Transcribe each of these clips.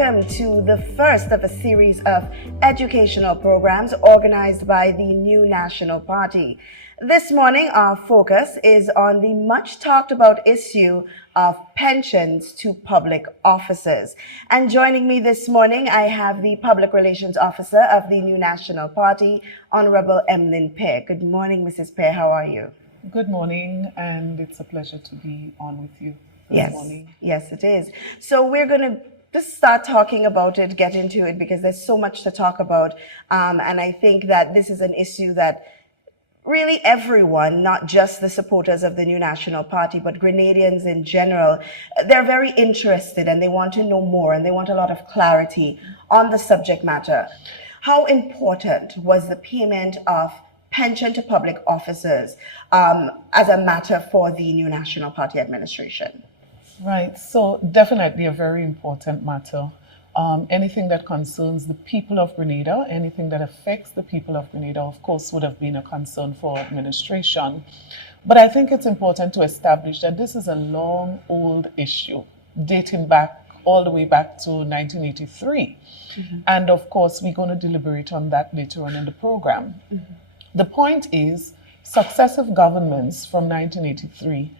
welcome to the first of a series of educational programs organized by the New National Party. This morning, our focus is on the much talked about issue of pensions to public officers. And joining me this morning, I have the Public Relations Officer of the New National Party, Honorable Emlyn Pear. Good morning, Mrs. Pear. How are you? Good morning, and it's a pleasure to be on with you this morning. Yes, it is. So we're going to just start talking about it, get into it, because there's so much to talk about. And I think that this is an issue that really everyone, not just the supporters of the New National Party, but Grenadians in general, they're very interested and they want to know more and they want a lot of clarity on the subject matter. How important was the payment of pension to public officers as a matter for the New National Party administration? Right, so definitely a very important matter. Anything that concerns the people of Grenada, anything that affects the people of Grenada, of course, would have been a concern for administration. But I think it's important to establish that this is a long, old issue, dating back all the way back to 1983. And of course, we're going to deliberate on that later on in the program. The point is, successive governments from 1983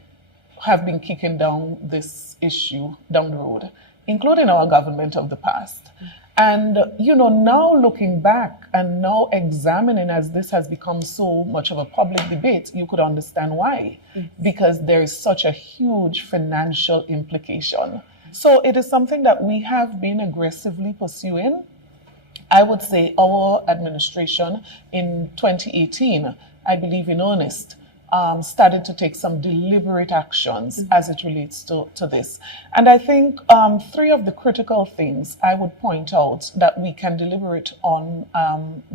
have been kicking down this issue down the road, including our government of the past. And, you know, now looking back and now examining as this has become so much of a public debate, you could understand why. Because there is such a huge financial implication. So it is something that we have been aggressively pursuing. I would say our administration in 2018, I believe in earnest, started to take some deliberate actions as it relates to this. And I think three of the critical things I would point out that we can deliberate on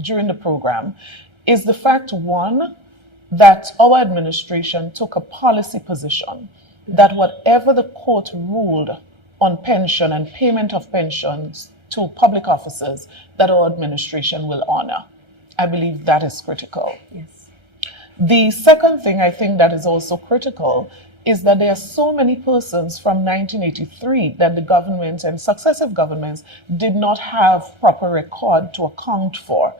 during the program is the fact, one, that our administration took a policy position that whatever the court ruled on pension and payment of pensions to public officers, that our administration will honor. I believe that is critical. Yes. The second thing I think that is also critical is that there are so many persons from 1983 that the government and successive governments did not have proper record to account for.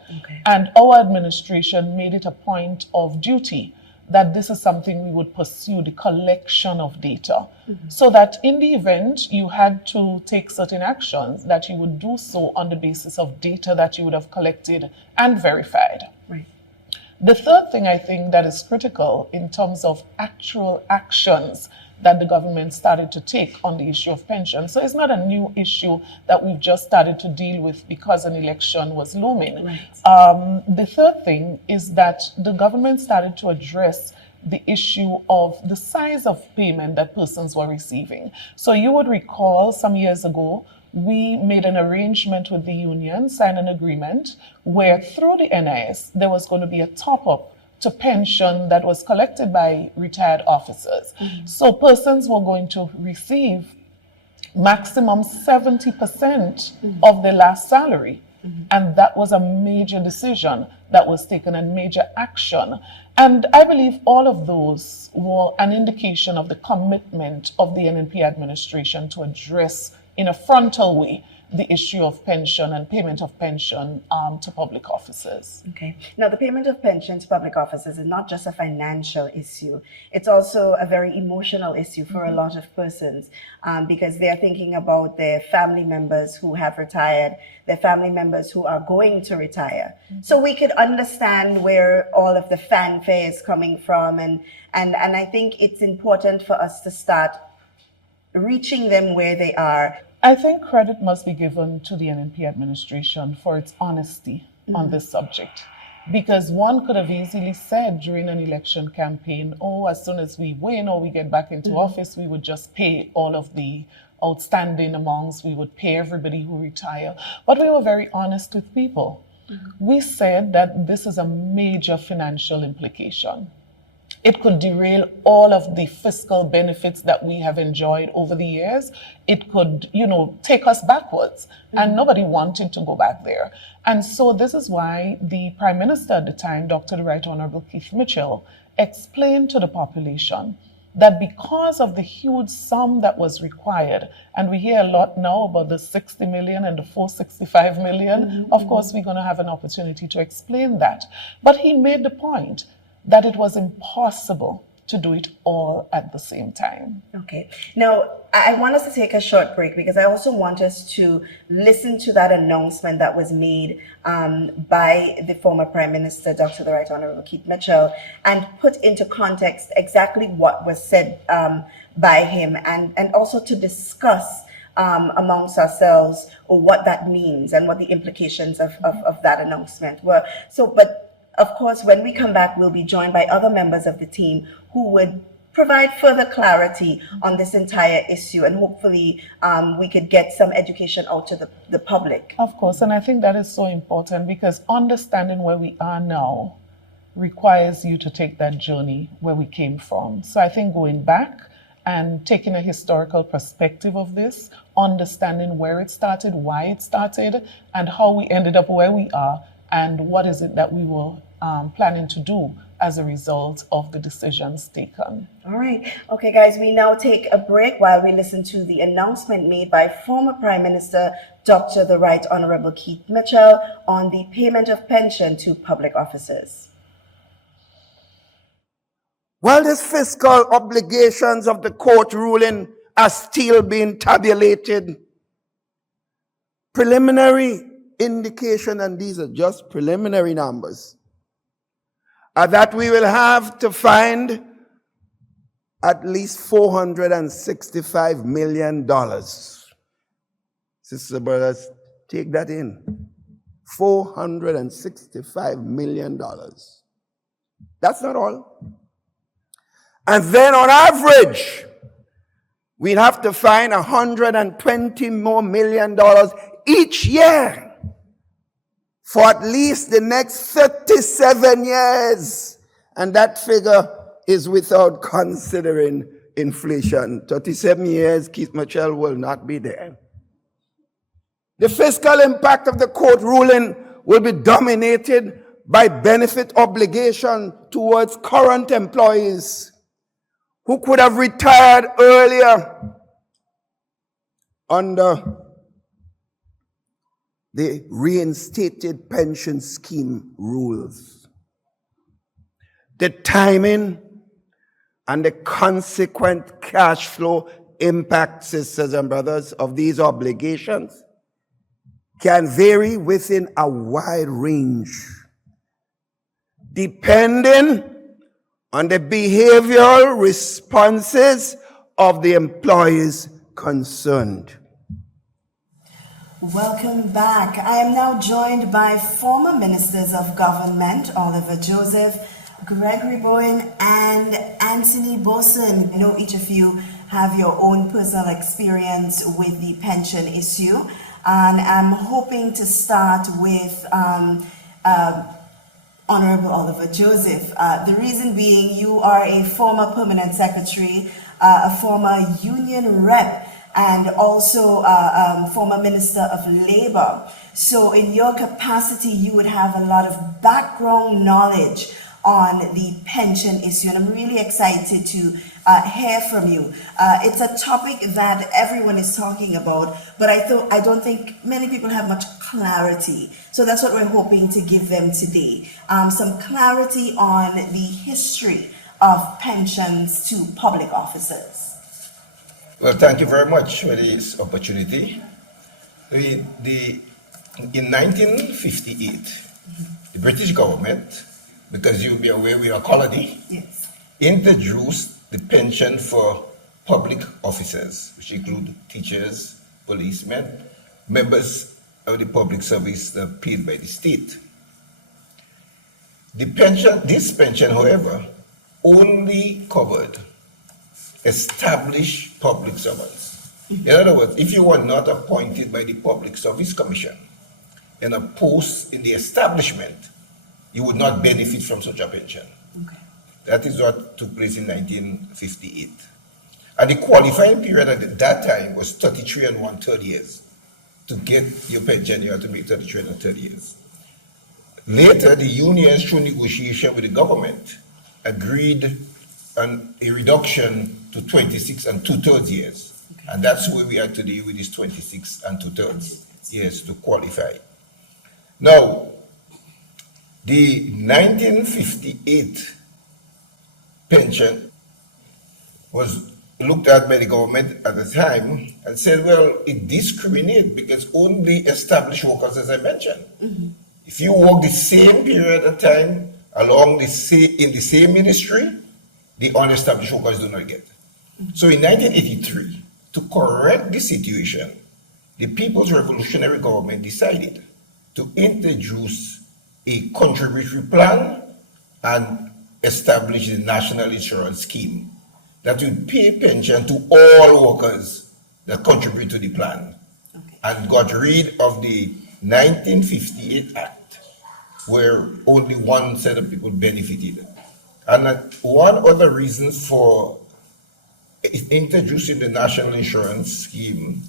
And our administration made it a point of duty that this is something we would pursue, the collection of data, so that in the event you had to take certain actions, that you would do so on the basis of data that you would have collected and verified. Right. The third thing I think that is critical in terms of actual actions that the government started to take on the issue of pension. So it's not a new issue that we've just started to deal with because an election was looming. Right. The third thing is that the government started to address the issue of the size of payment that persons were receiving. So you would recall some years ago, we made an arrangement with the union, signed an agreement where through the NIS, there was going to be a top-up to pension that was collected by retired officers. So persons were going to receive maximum 70% of their last salary. And that was a major decision that was taken and major action. And I believe all of those were an indication of the commitment of the NNP administration to address in a frontal way the issue of pension and payment of pension to public officers. Okay. Now, the payment of pension to public officers is not just a financial issue. It's also a very emotional issue for a lot of persons because they're thinking about their family members who have retired, their family members who are going to retire. So we could understand where all of the fanfare is coming from. And I think it's important for us to start reaching them where they are. I think credit must be given to the NNP administration for its honesty on this subject. Because one could have easily said during an election campaign, oh, as soon as we win or we get back into office, we would just pay all of the outstanding amounts, we would pay everybody who retire. But we were very honest with people. We said that this is a major financial implication. It could derail all of the fiscal benefits that we have enjoyed over the years. It could, you know, take us backwards. And nobody wanted to go back there. And so this is why the Prime Minister at the time, Dr. the Right Honorable Keith Mitchell, explained to the population that because of the huge sum that was required, and we hear a lot now about the 60 million and the 465 million, of course, we're going to have an opportunity to explain that. But he made the point that it was impossible to do it all at the same time. Okay. Now, I want us to take a short break because I also want us to listen to that announcement that was made by the former Prime Minister, Dr. the Right Honorable Keith Mitchell, and put into context exactly what was said by him, and also to discuss amongst ourselves what that means and what the implications of that announcement were. So, but of course, when we come back, we'll be joined by other members of the team who would provide further clarity on this entire issue, and hopefully we could get some education out to the public. Of course, and I think that is so important because understanding where we are now requires you to take that journey where we came from. So I think going back and taking a historical perspective of this, understanding where it started, why it started, and how we ended up where we are, and what is it that we were planning to do as a result of the decisions taken. All right. Okay, guys, we now take a break while we listen to the announcement made by former Prime Minister Dr. the Right Honorable Keith Mitchell on the payment of pension to public officers. While these fiscal obligations of the court ruling are still being tabulated, preliminary indication, and these are just preliminary numbers, are that we will have to find at least $465 million. Sisters and brothers, take that in. $465 million. That's not all. And then on average, we'd have to find $120 more million each year for at least the next 37 years. And that figure is without considering inflation. 37 years, Keith Mitchell will not be there. The fiscal impact of the court ruling will be dominated by benefit obligation towards current employees who could have retired earlier under the reinstated pension scheme rules. The timing and the consequent cash flow impact, sisters and brothers, of these obligations can vary within a wide range, depending on the behavioral responses of the employees concerned. Welcome back. I am now joined by former Ministers of Government, Oliver Joseph, Gregory Bowen, and Anthony Boson. I know each of you have your own personal experience with the pension issue, and I'm hoping to start with Honorable Oliver Joseph. The reason being, you are a former permanent secretary, a former union rep, and also former Minister of Labor. So in your capacity, you would have a lot of background knowledge on the pension issue, and I'm really excited to hear from you. It's a topic that everyone is talking about, but I don't think many people have much clarity. So that's what we're hoping to give them today. Some clarity on the history of pensions to public officers. Well, thank you very much for this opportunity. In 1958, the British government, because you'll be aware we are a colony, Yes. introduced the pension for public officers, which include teachers, policemen, members of the public service that are paid by the state. This pension, however, only covered established public servants. In other words, if you were not appointed by the Public Service Commission in a post in the establishment, you would not benefit from such a pension. Okay. That is what took place in 1958. And the qualifying period at that time was 33 and 1/3 years. To get your pension, you have to make 33 and 1/3 years. Later, the unions, through negotiation with the government, agreed a reduction to 26 and 2/3 years. And that's where we are today with this 26 and 2/3 years to qualify. Now, the 1958 pension was looked at by the government at the time and said, well, it discriminates because only established workers, as I mentioned. If you work the same period of time along in the same ministry, the unestablished workers do not get. So in 1983, to correct the situation, the People's Revolutionary Government decided to introduce a contributory plan and establish the National Insurance Scheme that would pay pension to all workers that contribute to the plan, and got rid of the 1958 Act, where only one set of people benefited. And one other reason for introducing the National Insurance Scheme,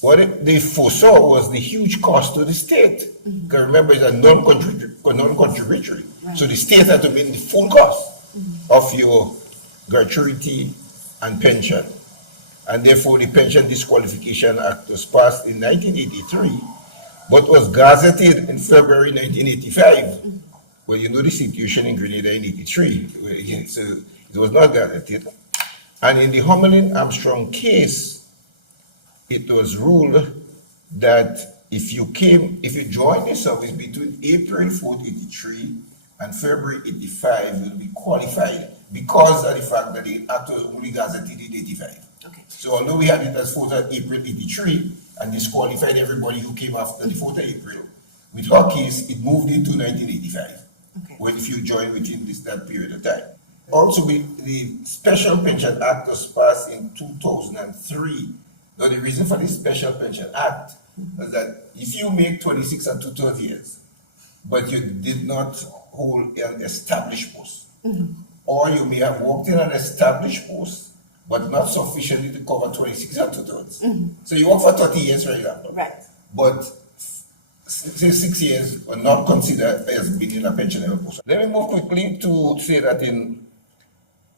what they foresaw was the huge cost to the state. Because remember, it's a non-contributory. So the state had to meet the full cost of your gratuity and pension. And therefore, the Pension Disqualification Act was passed in 1983, but was gazetted in February 1985. Well, you know the situation in Grenada in 83, so it was not gazetted. And in the Hummelin-Armstrong case, it was ruled that if you joined the service between April 4th, 83 and February 85, you will be qualified because of the fact that the act was only gazetted in 85. Okay. So although we had it as 4th of April 83 and disqualified everybody who came after the 4th of April, with her case, it moved into 1985. Okay. When if you join within that period of time. Also, the Special Pension Act was passed in 2003. Now, the reason for the Special Pension Act was that if you make 26 and 2/3 years, but you did not hold an established post, or you may have worked in an established post, but not sufficiently to cover 26 and 2/3. So you work for 30 years, for example. Right. But say 6 years were not considered as being in a pensionable post. Let me move quickly to say that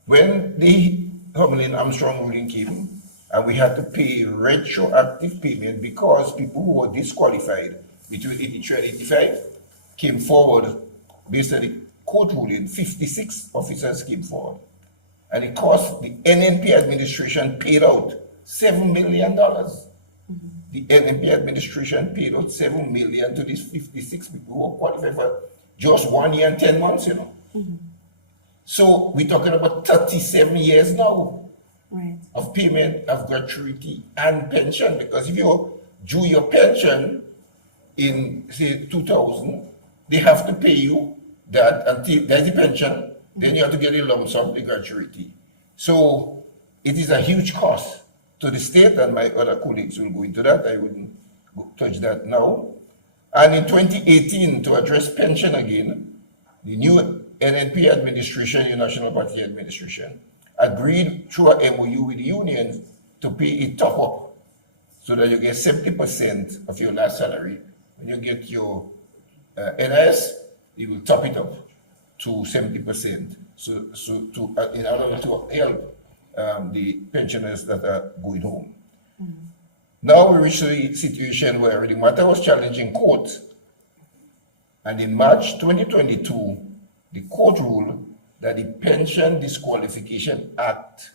when the Hummelin-Armstrong ruling came, and we had to pay retroactive payment because people who were disqualified between 83 and 85 came forward based on the court ruling. 56 officers came forward, and it cost the NNP administration paid out $7 million. The NNP administration paid out $7 million to these 56 people who were qualified for just 1 year and 10 months, So we're talking about 37 years now of payment of gratuity and pension, because if you due your pension in, say, 2000, they have to pay you that until there's the pension, then you have to get a lump sum, the gratuity. So it is a huge cost to the state, and my other colleagues will go into that. I wouldn't touch that now. And in 2018, to address pension again, the new NNP administration, your National Party administration, agreed through a MOU with the union to pay a top-up so that you get 70% of your last salary. When you get your NIS, it will top it up to 70%. In order to help the pensioners that are going home. Now we reach the situation where the matter was challenged in court, and in March 2022, the court ruled that the Pension Disqualification Act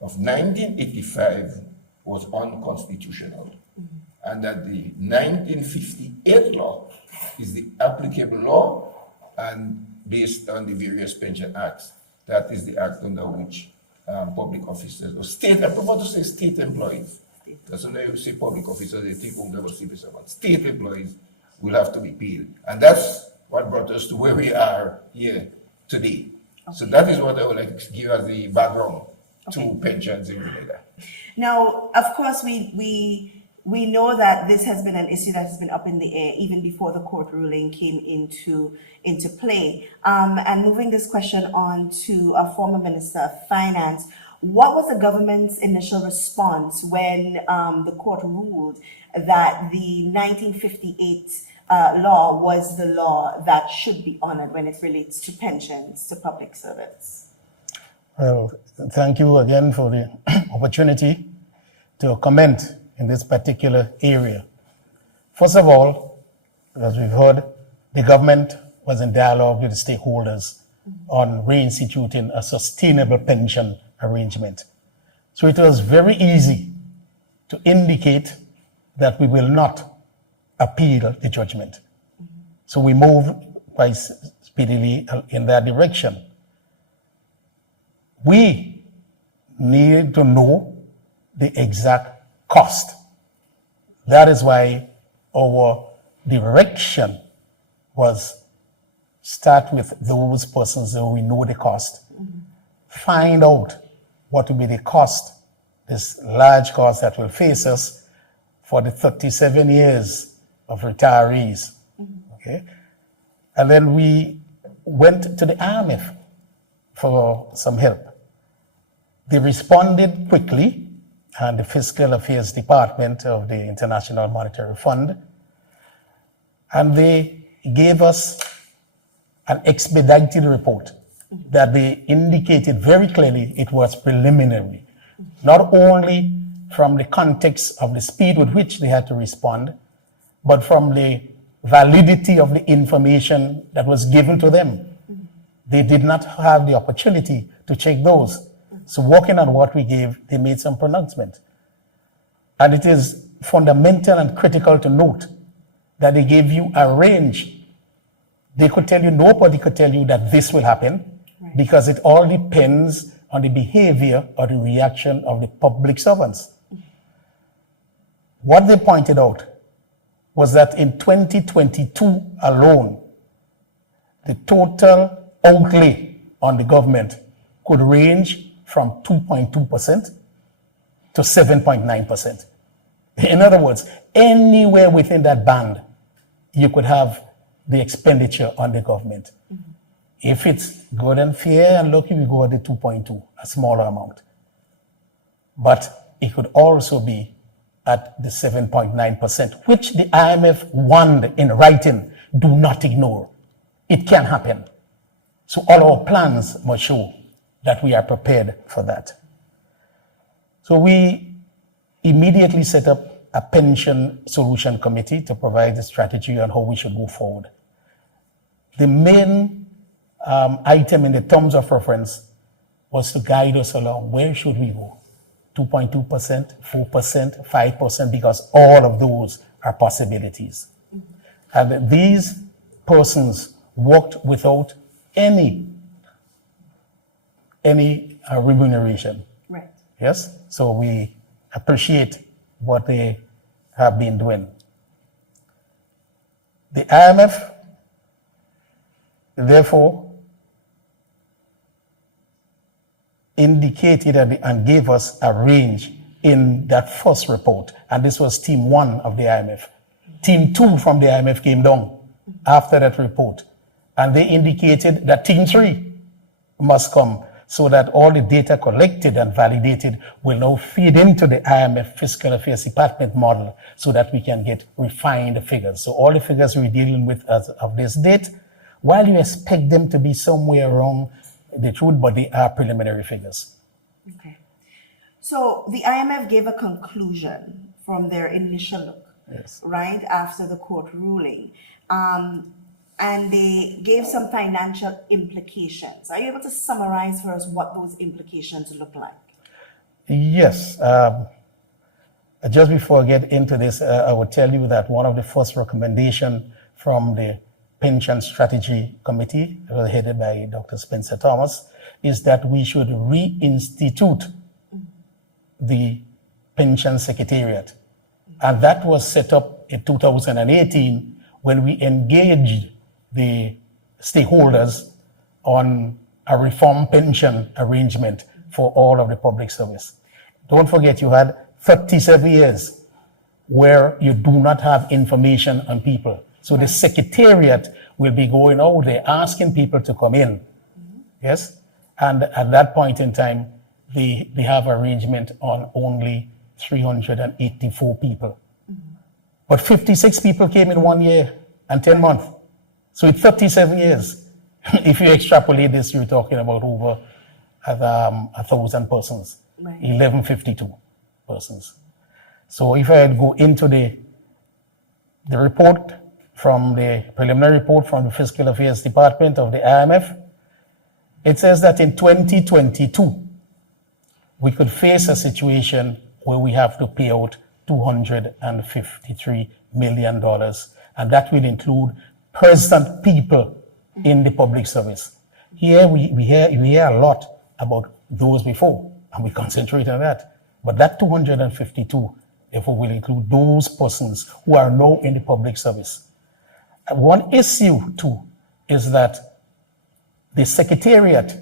of 1985 was unconstitutional, and that the 1958 law is the applicable law, and based on the various pension acts, that is the act under which public officers, or state, I prefer to say state employees. That's when I say public officers, they think they were civil servants. State employees will have to be paid. And that's what brought us to where we are here today. Okay. So that is what I would like to give as the background to pensions in Grenada. Now, of course, we know that this has been an issue that has been up in the air even before the court ruling came into play. And moving this question on to a former Minister of Finance, what was the government's initial response when the court ruled that the 1958 law was the law that should be honored when it relates to pensions to public servants? Well, thank you again for the opportunity to comment in this particular area. First of all, as we've heard, the government was in dialogue with the stakeholders on reinstituting a sustainable pension arrangement. So it was very easy to indicate that we will not appeal the judgment. So we moved quite speedily in that direction. We need to know the exact cost. That is why our direction was start with those persons who we know the cost, find out what will be the cost, this large cost that will face us for the 37 years of retirees. Okay? And then we went to the IMF for some help. They responded quickly, and the Fiscal Affairs Department of the International Monetary Fund, and they gave us an expedited report that they indicated very clearly it was preliminary, not only from the context of the speed with which they had to respond, but from the validity of the information that was given to them. They did not have the opportunity to check those. So working on what we gave, they made some pronouncement. And it is fundamental and critical to note that they gave you a range. They could tell you, nobody could tell you that this will happen, because it all depends on the behavior or the reaction of the public servants. What they pointed out was that in 2022 alone, the total outlay on the government could range from 2.2% to 7.9%. In other words, anywhere within that band, you could have the expenditure on the government. If it's good and fair and lucky, we go at the 2.2, a smaller amount. But it could also be at the 7.9%, which the IMF warned in writing, do not ignore. It can happen. So all our plans must show that we are prepared for that. So we immediately set up a pension solution committee to provide a strategy on how we should move forward. The main item in the terms of reference was to guide us along. Where should we go? 2.2%, 4%, 5%, because all of those are possibilities. And these persons worked without any remuneration. Right. Yes? So we appreciate what they have been doing. The IMF, therefore, indicated and gave us a range in that first report. And this was team 1 of the IMF. Team 2 from the IMF came down after that report. And they indicated that team 3 must come, so that all the data collected and validated will now feed into the IMF Fiscal Affairs Department model, so that we can get refined figures. So all the figures we're dealing with as of this date, while you expect them to be somewhere around the truth, but they are preliminary figures. Okay. So the IMF gave a conclusion from their initial look, Yes. right, after the court ruling. And they gave some financial implications. Are you able to summarize for us what those implications look like? Yes. Just before I get into this, I would tell you that one of the first recommendations from the Pension Strategy Committee, headed by Dr. Spencer Thomas, is that we should reinstitute the Pension Secretariat. And that was set up in 2018 when we engaged the stakeholders on a reform pension arrangement for all of the public service. Don't forget, you had 37 years where you do not have information on people. So the secretariat will be going out there asking people to come in. Yes? And at that point in time, they have arrangement on only 384 people. But 56 people came in 1 year and 10 months. So it's 37 years. If you extrapolate this, you're talking about over at 1,000 persons, Right. 1152 persons. So if I go into the report from the preliminary report from the Fiscal Affairs Department of the IMF, it says that in 2022, we could face a situation where we have to pay out $253 million, and that will include present people in the public service. Here we hear a lot about those before, and we concentrate on that. But that 252, therefore, will include those persons who are now in the public service. And one issue, too, is that the Secretariat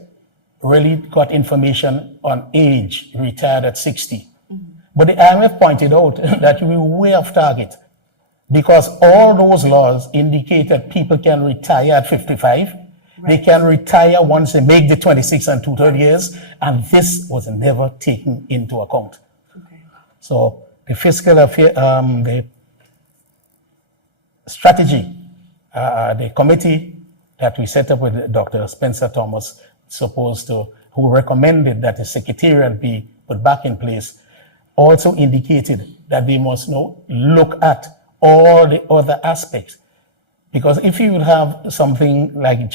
really got information on age, retired at 60. But the IMF pointed out that we were way off target because all those laws indicate that people can retire at 55. Right. They can retire once they make the 26 and 2/3 years, and this was never taken into account. Okay. So the fiscal affair, the strategy, the committee that we set up with Dr. Spencer Thomas, who recommended that the Secretariat be put back in place, also indicated that we must now look at all the other aspects. Because if you would have something like if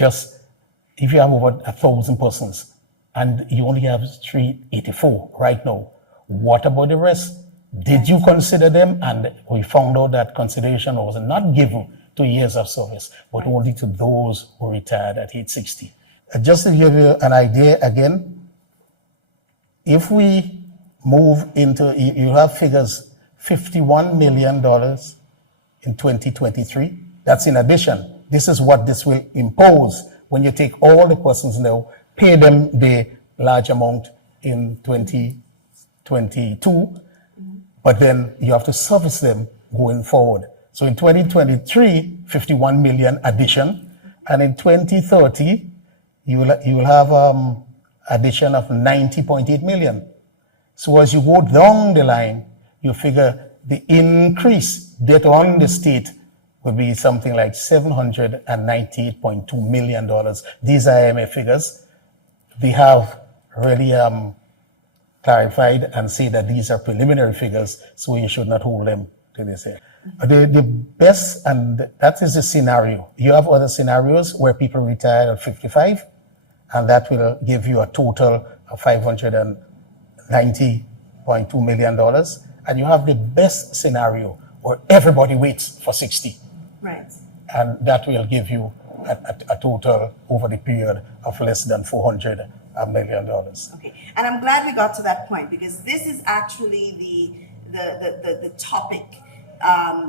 you have over 1,000 persons and you only have 384 right now, what about the rest? Did you consider them? And we found out that consideration was not given to years of service, but only to those who retired at age 60. Just to give you an idea again, if we move into, you have figures, $51 million in 2023. That's in addition. This is what this will impose when you take all the persons now, pay them the large amount in 2022, but then you have to service them going forward. So in 2023, 51 million addition, and in 2030, you will have addition of 90.8 million. So as you go down the line, you figure the increase debt on the state will be something like $798.2 million. These are IMF figures. They have really clarified and say that these are preliminary figures, so you should not hold them to this year. The best, and that is the scenario. You have other scenarios where people retire at 55, and that will give you a total of $590.2 million. And you have the best scenario where everybody waits for 60. Right. And that will give you a total over the period of less than $400 million. Okay, and I'm glad we got to that point because this is actually the topic.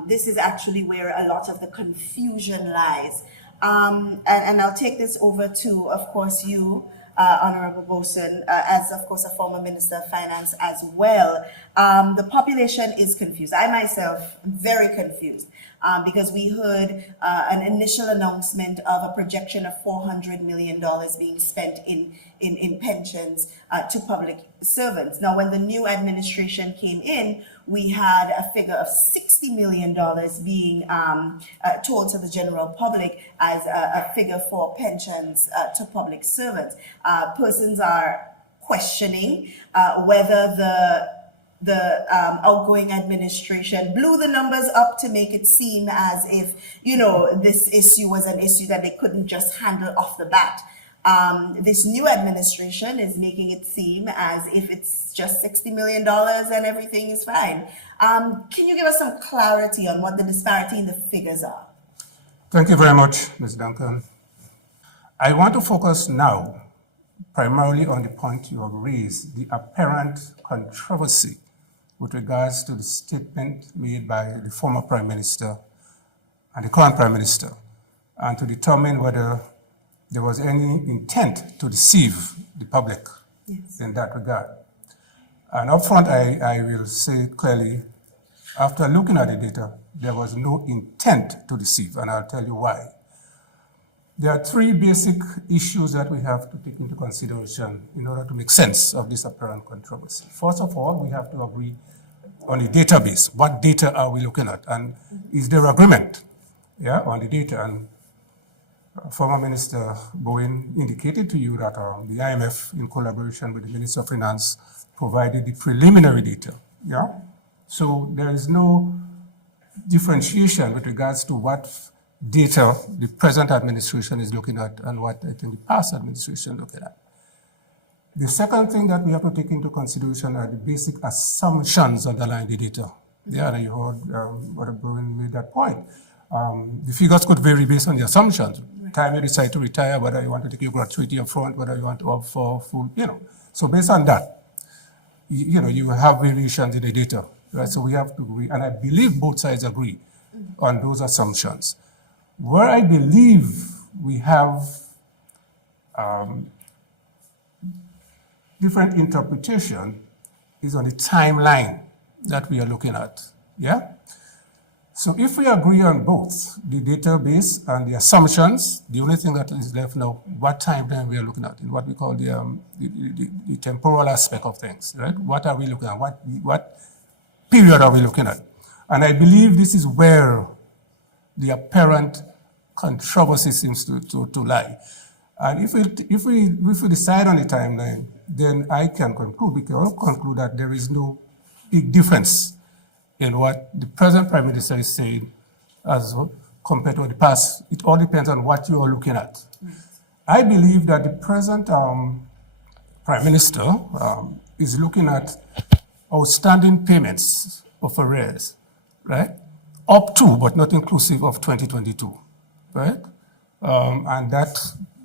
This is actually where a lot of the confusion lies. And I'll take this over to, of course, you, Honorable Boson, as, of course, a former Minister of Finance as well. The population is confused. I myself am very confused because we heard an initial announcement of a projection of $400 million being spent in pensions to public servants. Now, when the new administration came in, we had a figure of $60 million being told to the general public as a figure for pensions to public servants. Persons are questioning whether the outgoing administration blew the numbers up to make it seem as if, this issue was an issue that they couldn't just handle off the bat. This new administration is making it seem as if it's just $60 million and everything is fine. Can you give us some clarity on what the disparity in the figures are? Thank you very much, Ms. Duncan. I want to focus now primarily on the point you have raised, the apparent controversy with regards to the statement made by the former Prime Minister and the current Prime Minister, and to determine whether there was any intent to deceive the public in that regard. And up front, I will say clearly, after looking at the data, there was no intent to deceive, and I'll tell you why. There are three basic issues that we have to take into consideration in order to make sense of this apparent controversy. First of all, we have to agree on a database. What data are we looking at? And is there agreement on the data? And Former Minister Bowen indicated to you that the IMF, in collaboration with the Minister of Finance, provided the preliminary data. Yeah? So there is no differentiation with regards to what data the present administration is looking at and what I think the past administration is looking at. The second thing that we have to take into consideration are the basic assumptions underlying the data. Yeah, and you heard what Bowen made that point. The figures could vary based on the assumptions. Time you decide to retire, whether you want to take your gratuity up front, whether you want to opt for full, So based on that, you have variations in the data, right? So we have to agree, and I believe both sides agree on those assumptions. Where I believe we have different interpretation is on the timeline that we are looking at, yeah? So if we agree on both the database and the assumptions, the only thing that is left now, what timeline we are looking at, in what we call the temporal aspect of things, right? What are we looking at? What period are we looking at? And I believe this is where the apparent controversy seems to lie. And if we decide on the timeline, then we can all conclude that there is no big difference in what the present Prime Minister is saying as compared to the past. It all depends on what you are looking at. I believe that the present Prime Minister is looking at outstanding payments of arrears, right? Up to, but not inclusive of 2022, right? And that,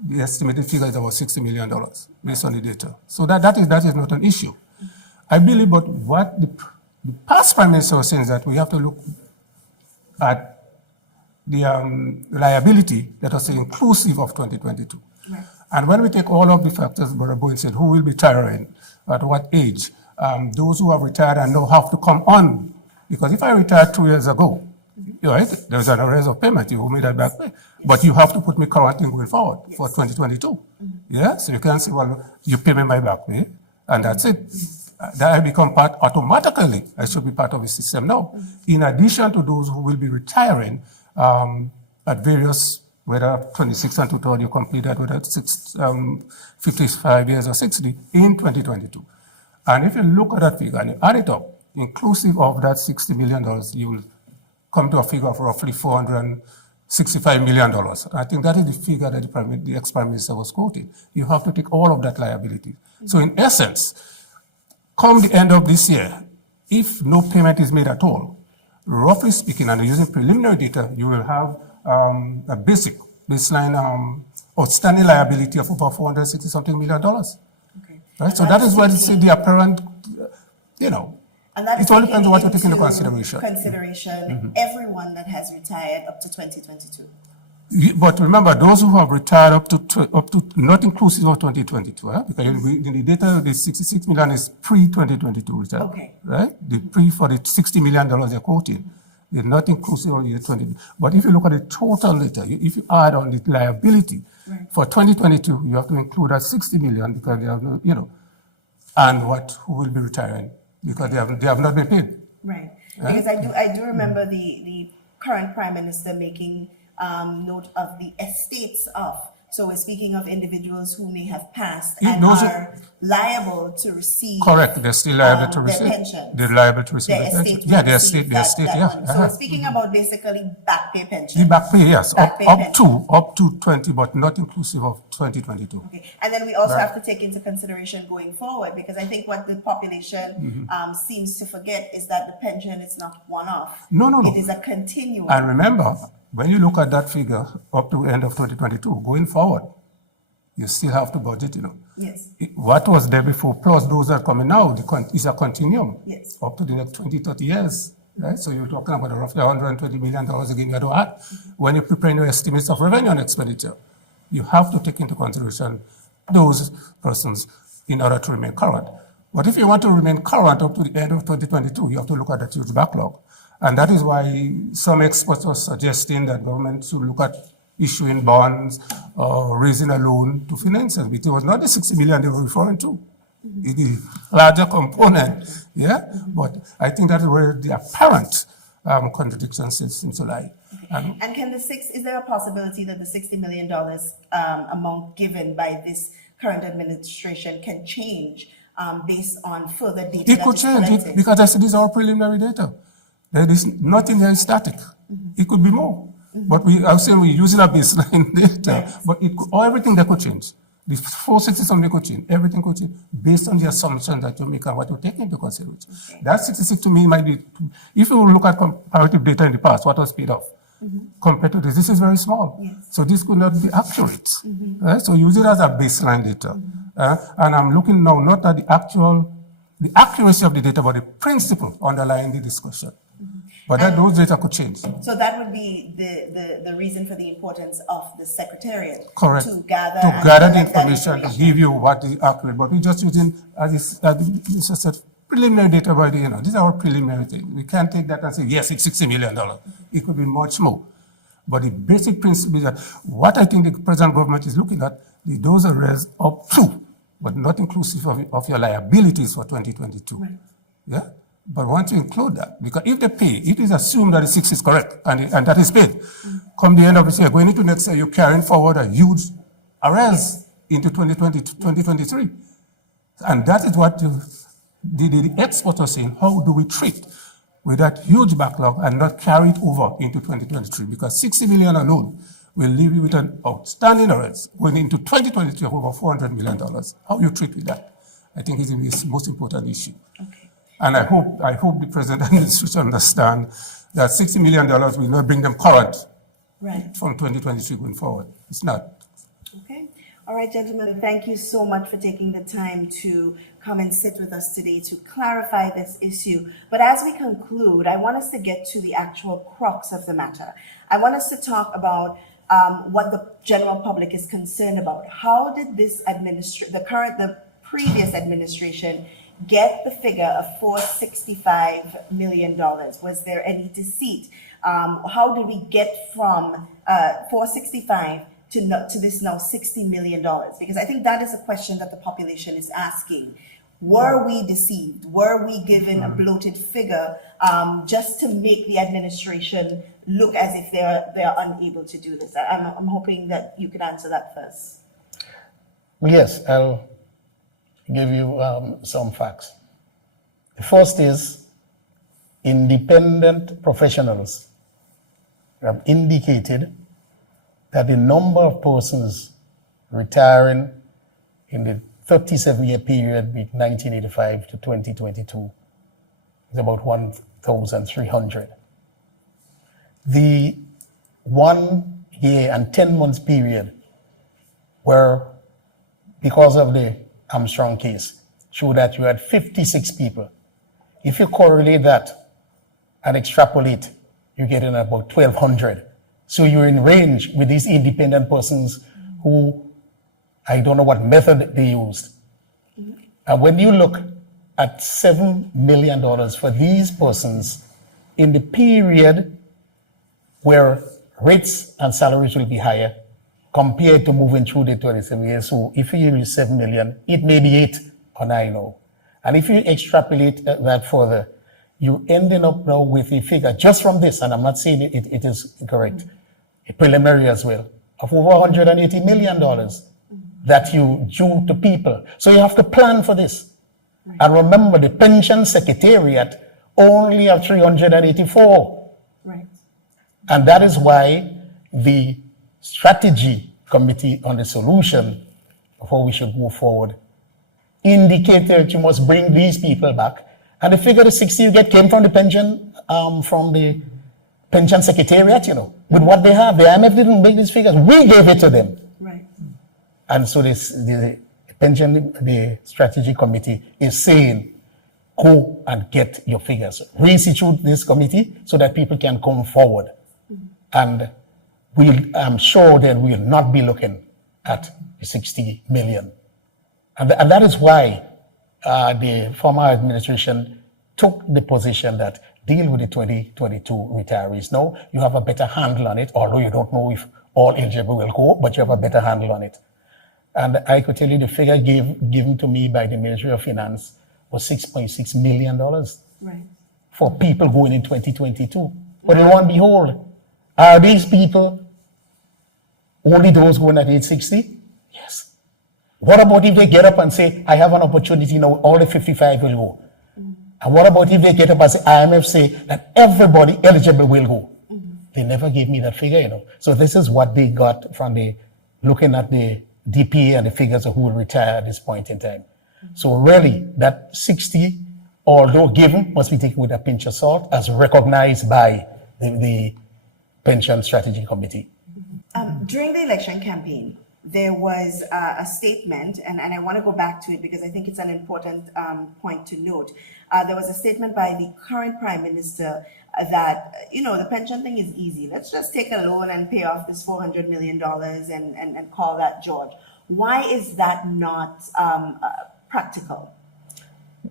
the estimated figure is about $60 million based on the data. So that is not an issue. I believe, but what the past Prime Minister was saying is that we have to look at the liability that was inclusive of 2022. Right. And when we take all of the factors, Brother Bowen said, who will be retiring, at what age, those who have retired and now have to come on. Because if I retired 2 years ago, right, there's an arrears of payment, you owe me that back pay. But you have to put me current in going forward for 2022. Yeah, so you can say, well, you pay me my back pay, and that's it. That I become part automatically. I should be part of the system now. In addition to those who will be retiring at various, whether 26 and 2/3 you completed, whether 55 years or 60 in 2022. And if you look at that figure and you add it up, inclusive of that $60 million, you will come to a figure of roughly $465 million. I think that is the figure that the ex-Prime Minister was quoting. You have to take all of that liability. So in essence, come the end of this year, if no payment is made at all, roughly speaking, and using preliminary data, you will have a baseline outstanding liability of over $460-something million. Okay. Right? So that is why it's the apparent, And that it all depends on what you take into consideration. Everyone that has retired up to 2022. But remember, those who have retired up to not inclusive of 2022, because in the data, the 66 million is pre-2022 retirement, okay, right? The pre for the $60 million they're quoting, they're not inclusive of the 20. But if you look at the total data, if you add on the liability, right, for 2022, you have to include that 60 million because they have no, and who will be retiring because they have not been paid. Right. Because I do remember the current Prime Minister making note of the estates of. So we're speaking of individuals who may have passed and are liable to receive. Correct, they're still liable to receive. Their pensions. They're liable to receive their pension. estate. Yeah, their estate, yeah. Money. So we're speaking about basically back pay pension. The back pay, yes, back pay pension. up to 20, but not inclusive of 2022. Okay, and then we also have to take into consideration going forward, because I think what the population seems to forget is that the pension is not one-off. No. It is a continuum. And remember, when you look at that figure up to end of 2022, going forward, you still have to budget, Yes. What was there before, plus those that are coming now, is a continuum. Yes. Up to the next 20, 30 years, right? So you're talking about roughly $120 million again you have to add. When you're preparing your estimates of revenue and expenditure, you have to take into consideration those persons in order to remain current. But if you want to remain current up to the end of 2022, you have to look at that huge backlog. And that is why some experts are suggesting that government should look at issuing bonds or raising a loan to finance it. It was not the 60 million they were referring to. It is a larger component, yeah? But I think that is where the apparent contradictions seem to lie. And is there a possibility that the $60 million amount given by this current administration can change based on further data? It could change because I said these are preliminary data. There is nothing there is static. It could be more. But I was saying we're using a baseline data, but everything that could change. The 460 something could change. Everything could change based on the assumption that you make and what you take into consideration. Okay. That 66 to me might be, if you look at comparative data in the past, what was paid off compared to this is very small. Yes. So this could not be accurate. Right? So use it as a baseline data. And I'm looking now not at the accuracy of the data, but the principle underlying the discussion. But those data could change. So that would be the reason for the importance of the secretariat. Correct. To gather the information, to give you what is accurate. But we're just using, as I said, preliminary data by the, these are our preliminary things. We can't take that and say, yes, it's $60 million. It could be much more. But the basic principle is that what I think the present government is looking at, those arrears up to, but not inclusive of your liabilities for 2022. Right. Yeah? But once you include that, because if they pay, it is assumed that the 6 is correct and that is paid. Come the end of this year, going into next year, you're carrying forward a huge arrears into 2020 to 2023. And that is what the experts are saying. How do we treat with that huge backlog and not carry it over into 2023? Because 60 million alone will leave you with an outstanding arrears going into 2023 of over $400 million. How you treat with that, I think is the most important issue. Okay. And I hope the president and the administration understand that $60 million will not bring them current from 2023 going forward. It's not. Okay. All right, gentlemen, thank you so much for taking the time to come and sit with us today to clarify this issue. But as we conclude, I want us to get to the actual crux of the matter. I want us to talk about what the general public is concerned about. How did this the previous administration get the figure of $465 million? Was there any deceit? How did we get from 465 to this now $60 million? Because I think that is a question that the population is asking. Were we deceived? Were we given a bloated figure just to make the administration look as if they are unable to do this? I'm hoping that you could answer that first. Yes, I'll give you some facts. The first is independent professionals have indicated that the number of persons retiring in the 37-year period between 1985 to 2022 is about 1,300. The 1 year and 10 months period where, because of the Armstrong case, showed that you had 56 people. If you correlate that and extrapolate, you get in about 1,200. So you're in range with these independent persons who, I don't know what method they used. And when you look at $7 million for these persons in the period where rates and salaries will be higher compared to moving through the 27 years. So if you use 7 million, it may be 8 or 9. And if you extrapolate that further, you're ending up now with a figure just from this, and I'm not saying it is correct, a preliminary as well, of over $180 million that you due to people. So you have to plan for this. Right. And remember, the pension secretariat only have 384. Right. And that is why the strategy committee on the solution of how we should move forward indicated that you must bring these people back. And the figure of 60 you get came from the pension secretariat, with what they have. The IMF didn't make these figures. We gave it to them. Right. And so the strategy committee is saying, go and get your figures. Reinstitute this committee so that people can come forward. And I'm sure that we will not be looking at the 60 million. And that is why the former administration took the position that deal with the 2022 retirees. Now you have a better handle on it, although you don't know if all eligible will go, but you have a better handle on it. And I could tell you the figure given to me by the Ministry of Finance was $6.6 million. Right. for people going in 2022. But lo and behold, are these people only those going at age 60? Yes. What about if they get up and say, I have an opportunity now, all the 55 will go? And what about if they get up and say, IMF say that everybody eligible will go? They never gave me that figure, you know. So this is what they got from looking at the DPA and the figures of who will retire at this point in time. So really, that 60, although given, must be taken with a pinch of salt, as recognized by the Pension Strategy Committee. During the election campaign, there was a statement, and I want to go back to it because I think it's an important point to note. There was a statement by the current Prime Minister that, the pension thing is easy. Let's just take a loan and pay off this $400 million and call that George. Why is that not practical?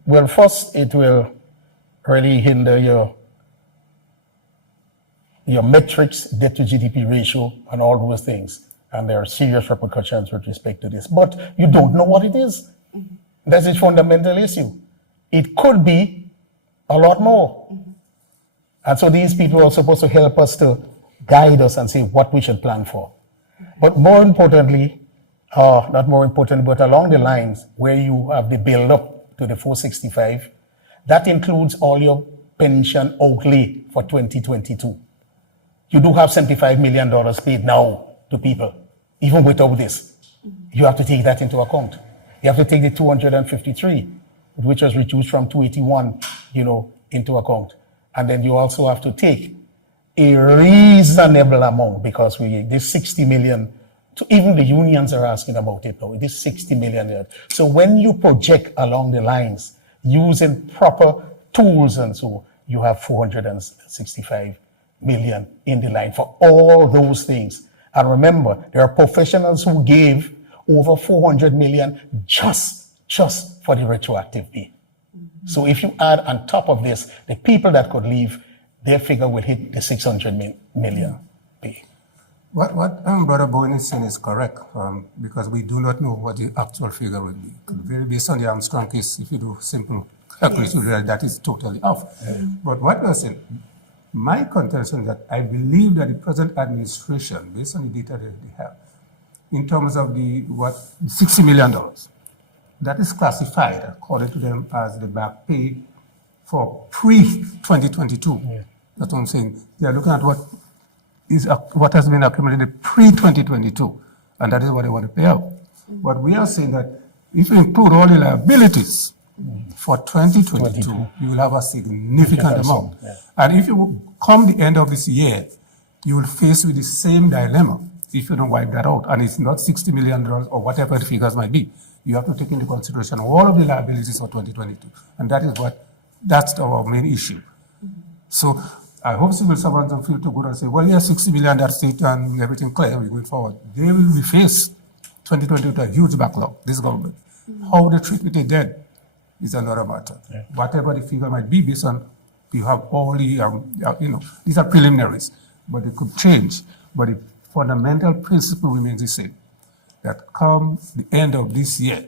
Well, first, it will really hinder your metrics, debt to GDP ratio, and all those things. And there are serious repercussions with respect to this. But you don't know what it is. That's a fundamental issue. It could be a lot more. And so these people are supposed to help us to guide us and say what we should plan for. But more importantly, not more importantly, but along the lines where you have the build up to the 465, that includes all your pension outlay for 2022. You do have $75 million paid now to people, even without this. You have to take that into account. You have to take the 253, which was reduced from 281, into account. And then you also have to take a reasonable amount, because this 60 million, even the unions are asking about it now, it is 60 million there. So when you project along the lines, using proper tools and so, you have 465 million in the line for all those things. And remember, there are professionals who gave over 400 million just for the retroactive pay. So if you add on top of this, the people that could leave, their figure will hit the 600 million pay. What Brother Bowen is saying is correct, because we do not know what the actual figure will be. Very based on the Armstrong case, if you do simple calculation, that is totally off. But what we're saying, my contention is that I believe that the present administration, based on the data that they have, in terms of the $60 million, that is classified according to them as the back pay for pre-2022. Yeah. That's what I'm saying. They are looking at what has been accumulated pre-2022, and that is what they want to pay out. But we are saying that if you include all the liabilities for 2022, you will have a significant amount. Yeah. And if you come the end of this year, you will face with the same dilemma if you don't wipe that out. And it's not $60 million or whatever the figures might be. You have to take into consideration all of the liabilities for 2022. And that's our main issue. So I hope civil servants don't feel too good and say, well, yeah, 60 million, that's it, and everything clear, we're going forward. They will be faced 2022 with a huge backlog, this government. How they treat with the dead is another matter. Yeah. Whatever the figure might be based on, you have all the, these are preliminaries, but it could change. But the fundamental principle remains the same, that come the end of this year,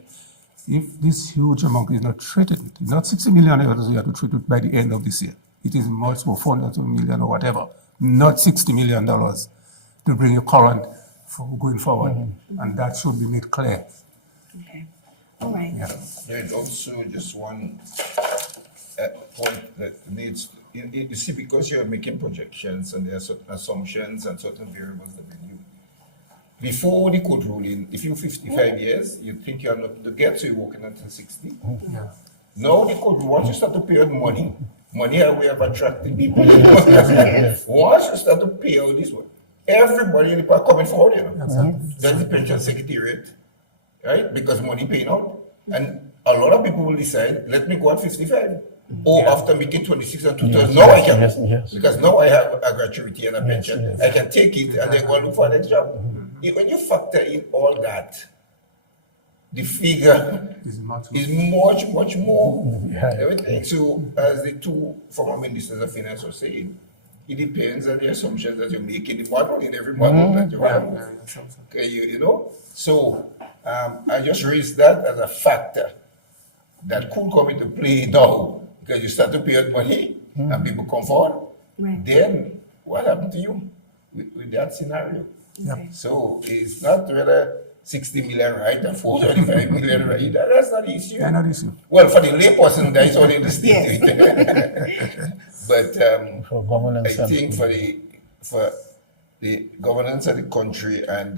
if this huge amount is not treated, not $60 million, we have to treat it by the end of this year. It is much more $400 million or whatever, not $60 million to bring you current for going forward. Mm-hmm. And that should be made clear. Okay. All right. Yeah. There's also just one point that needs, you see, because you're making projections and there are certain assumptions and certain variables that we use. Before the code ruling, if you're 55 years, you think you're not to get, so you're working until 60. Yeah. Now the code, once you start to pay out money are a way of attracting people. Once you start to pay out this one, everybody in the park coming forward, That's the pension secretariat, right? Because money paying out. And a lot of people will decide, let me go at 55. Or after making 26 and 2,000, now I can. Because now I have a gratuity and a pension. I can take it and then go and look for a next job. When you factor in all that, the figure is much more. Everything. So, as the two former ministers of finance were saying, it depends on the assumptions that you make in the model, in every model that you have. Okay, So, I just raised that as a factor that could come into play now, because you start to pay out money, and people come forward, Right. then what happened to you with that scenario? Okay. So it's not whether 60 million right and 45 million right. That's not the issue. Yeah, not issue. Well, for the layperson, that is only the state. Yes. But For governance I and think for the governance of the country and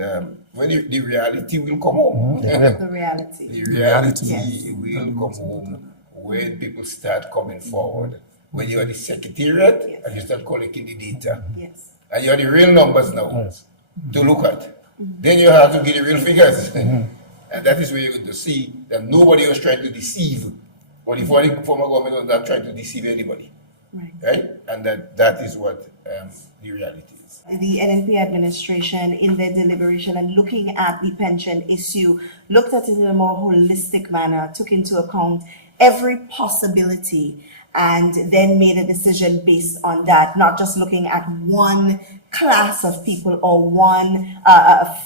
when the reality will come home. The reality. The reality Yes. will come home when people start coming forward. When you are the secretariat Yes. and you start collecting the data. Yes. And you have the real numbers now Yes. to look at. Then you have to get the real figures. And that is where you're going to see that nobody was trying to deceive. Or the former government was not trying to deceive anybody. Right. Right? And that is what the reality is. The NNP administration, in their deliberation and looking at the pension issue, looked at it in a more holistic manner, took into account every possibility, and then made a decision based on that, not just looking at one class of people or one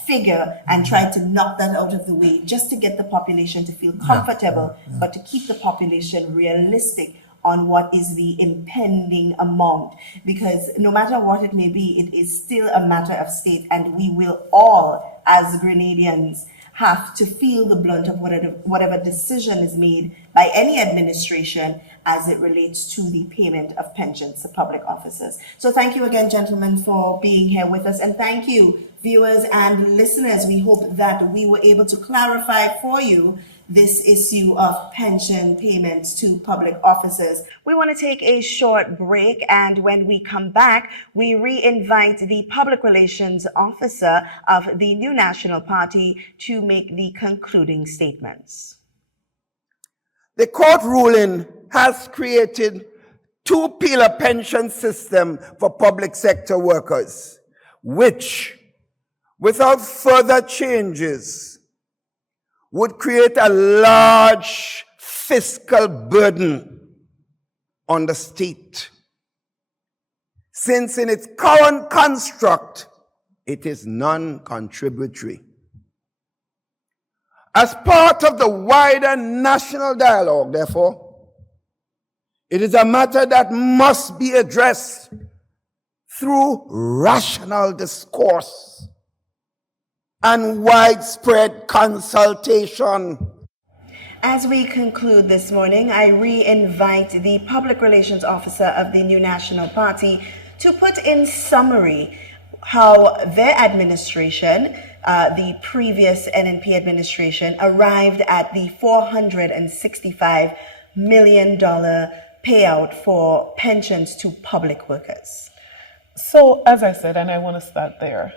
figure and trying to knock that out of the way just to get the population to feel comfortable, but to keep the population realistic on what is the impending amount. Because no matter what it may be, it is still a matter of state, and we will all, as Grenadians, have to feel the brunt of whatever decision is made by any administration as it relates to the payment of pensions to public officers. So thank you again, gentlemen, for being here with us. And thank you, viewers and listeners. We hope that we were able to clarify for you this issue of pension payments to public officers. We want to take a short break, and when we come back, we re-invite the Public Relations Officer of the New National Party to make the concluding statements. The court ruling has created two-pillar pension system for public sector workers, which, without further changes, would create a large fiscal burden on the state, since in its current construct, it is non-contributory. As part of the wider national dialogue, therefore, it is a matter that must be addressed through rational discourse and widespread consultation. As we conclude this morning, I re-invite the Public Relations Officer of the New National Party to put in summary how their administration, the previous NNP administration, arrived at the $465 million payout for pensions to public workers. So, as I said, and I want to start there,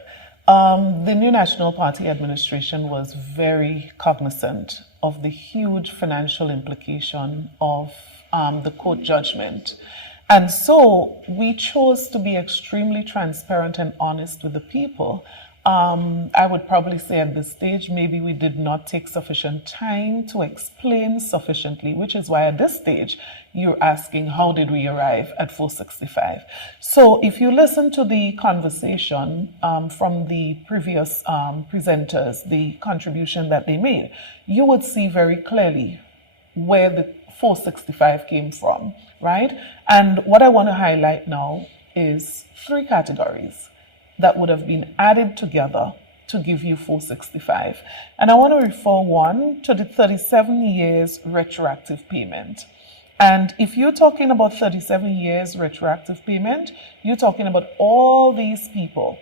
the New National Party administration was very cognizant of the huge financial implication of the court judgment. And so we chose to be extremely transparent and honest with the people. I would probably say at this stage, maybe we did not take sufficient time to explain sufficiently, which is why at this stage, you're asking, how did we arrive at 465? So if you listen to the conversation from the previous presenters, the contribution that they made, you would see very clearly where the 465 came from, right? And what I want to highlight now is three categories that would have been added together to give you 465. And I want to refer one to the 37 years retroactive payment. And if you're talking about 37 years retroactive payment, you're talking about all these people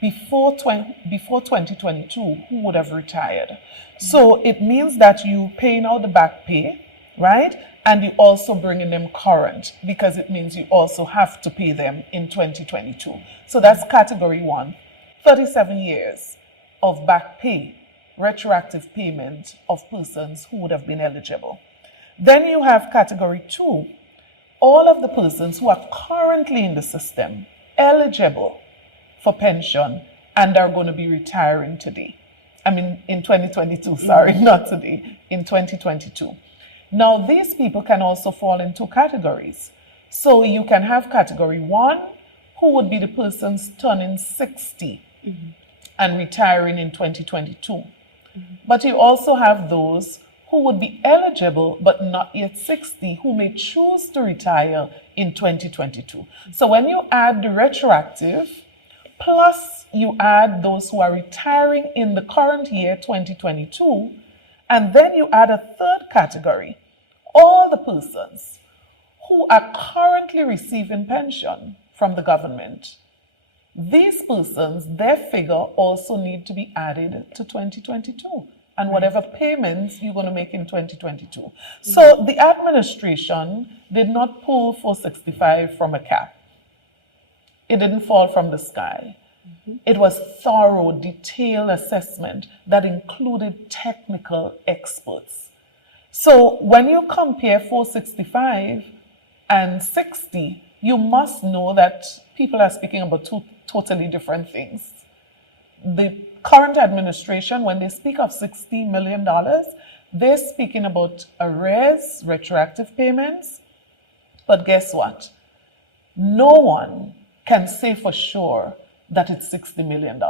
before 2022 who would have retired. So it means that you pay now the back pay, right? And you also bringing them current, because it means you also have to pay them in 2022. So that's category one, 37 years of back pay, retroactive payment of persons who would have been eligible. Then you have category two, all of the persons who are currently in the system, eligible for pension, and are going to be retiring today. I mean, in 2022, sorry, not today, in 2022. Now, these people can also fall in two categories. So you can have category one, who would be the persons turning 60 and retiring in 2022. But you also have those who would be eligible but not yet 60 who may choose to retire in 2022. So when you add the retroactive, plus you add those who are retiring in the current year, 2022, and then you add a third category, all the persons who are currently receiving pension from the government. These persons, their figure also need to be added to 2022 and whatever payments you're going to make in 2022. So the administration did not pull 465 from a cap. It didn't fall from the sky. It was thorough, detailed assessment that included technical experts. So when you compare 465 and 60, you must know that people are speaking about two totally different things. The current administration, when they speak of $60 million, they're speaking about arrears, retroactive payments. But guess what? No one can say for sure that it's $60 million.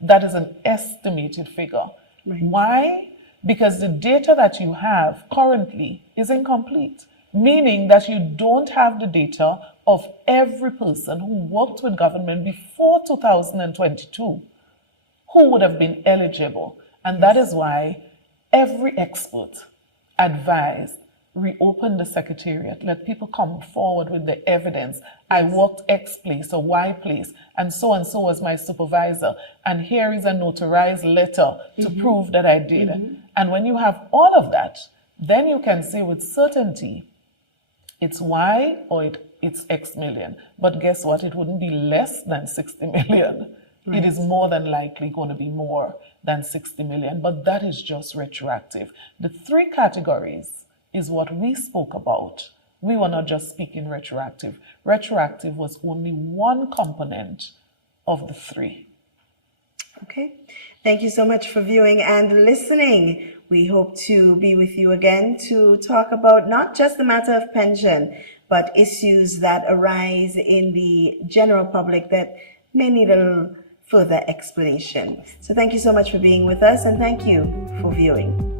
That is an estimated figure. Right. Why? Because the data that you have currently is incomplete, meaning that you don't have the data of every person who worked with government before 2022 who would have been eligible. And that is why every expert advised reopen the secretariat, let people come forward with the evidence. I worked X place or Y place, and so was my supervisor. And here is a notarized letter to prove that I did. And when you have all of that, then you can say with certainty, it's Y or it's X million. But guess what? It wouldn't be less than 60 million. It is more than likely going to be more than 60 million, but that is just retroactive. The three categories is what we spoke about. We were not just speaking retroactive. Retroactive was only one component of the three. Okay. Thank you so much for viewing and listening. We hope to be with you again to talk about not just the matter of pension, but issues that arise in the general public that may need a little further explanation. So thank you so much for being with us, and thank you for viewing.